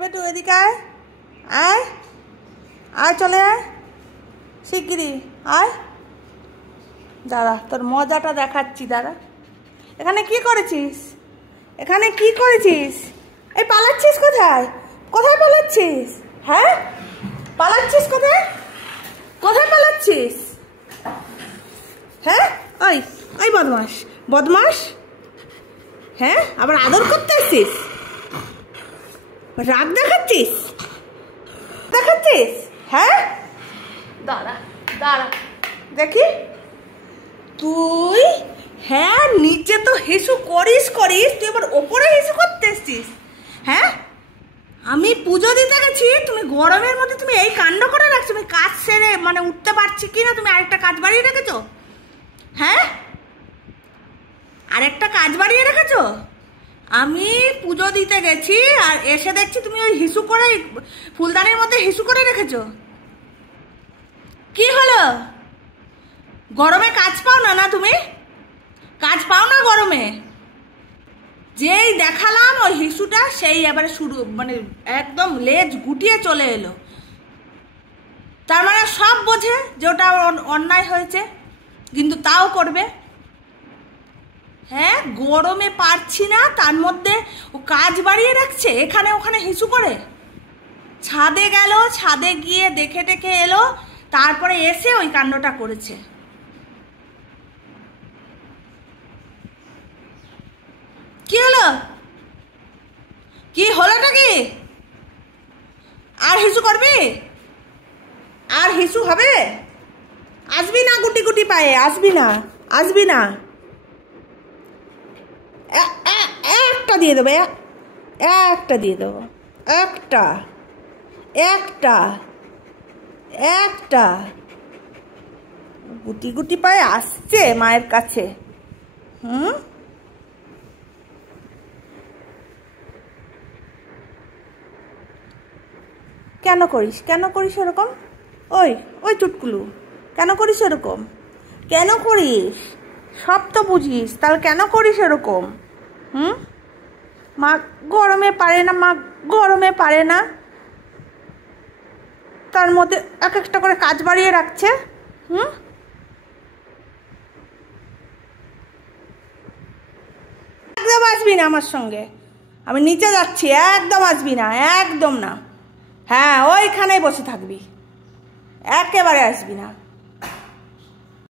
বেটু এদিকে আয়, আয় আয়, চলে আয় শিগগিরি আয়। দাঁড়া, তোর মজাটা দেখাচ্ছি, দাঁড়া। এখানে কি করেছিস? এখানে কি করেছিস? এই পালাচ্ছিস কোথায়? কোথায় পালাচ্ছিস? হ্যাঁ, পালাচ্ছিস কোথায়? কোথায় পালাচ্ছিস? হ্যাঁ, ওই ওই বদমাস, বদমাস। হ্যাঁ, আবার আদর করতে আসছিস? রাগ দেখাচ্ছিস? দেখাচ্ছিস? হ্যাঁ, দাঁড়া দাঁড়া দেখি। তুই হ্যাঁ নিচে তো হিসু করিস করিস, তুই এবার ওপরে হিসু করতে এসছিস? হ্যাঁ, আমি পুজো দিতে গেছি, তুমি গরমের মধ্যে তুমি এই কাণ্ড করে রাখছো। আমি কাজ সেরে মানে উঠতে পারছি কি না, তুমি আরেকটা কাজ বাড়িয়ে রেখেছো? হ্যাঁ, আরেকটা কাজ বাড়িয়ে রেখেছো। আমি পুজো দিতে গেছি আর এসে দেখছি তুমি ওই হিসু করে ফুলদানির মধ্যে হিসু করে রেখেছো। কি হলো? গরমে কাজ পাও না? না তুমি কাজ পাও না গরমে? যেই দেখালাম ওই হিসুটা, সেই এবারে শুরু, মানে একদম লেজ গুটিয়ে চলে এলো। তার মানে সব বোঝে যে ওটা অন্যায় হয়েছে, কিন্তু তাও করবে। হ্যাঁ, গরমে পারছি না, তার মধ্যে ও কাজ বাড়িয়ে রাখছে, এখানে ওখানে হিসু করে। ছাদে গেল, ছাদে গিয়ে দেখে টেখে এলো, তারপরে এসে ওই কাণ্ডটা করেছে। কি হলো? কি হলোটা কি? আর হিসু করবি? আর হিসু হবে? আসবি না গুটি গুটি পায়ে? আসবি না, আসবি না। একটা দিয়ে দেবো, একটা দিয়ে দেবো, একটা একটা একটা। গুটি গুটি পায়ে আসছে মায়ের কাছে। কেন করিস, কেন করিস এরকম? ওই ওই চুটকুলু, কেন করিস এরকম? কেন করিস? সব তো বুঝিস, তাহলে কেন করিস এরকম? মা গরমে পারে না, মা গরমে পারে না, তার মধ্যে এক একটা করে কাজ বাড়িয়ে রাখছে। একদম আসবি না আমার সঙ্গে, আমি নিচে যাচ্ছি, একদম আসবি না, একদম না। হ্যাঁ, ওইখানেই বসে থাকবি, একেবারে আসবি না।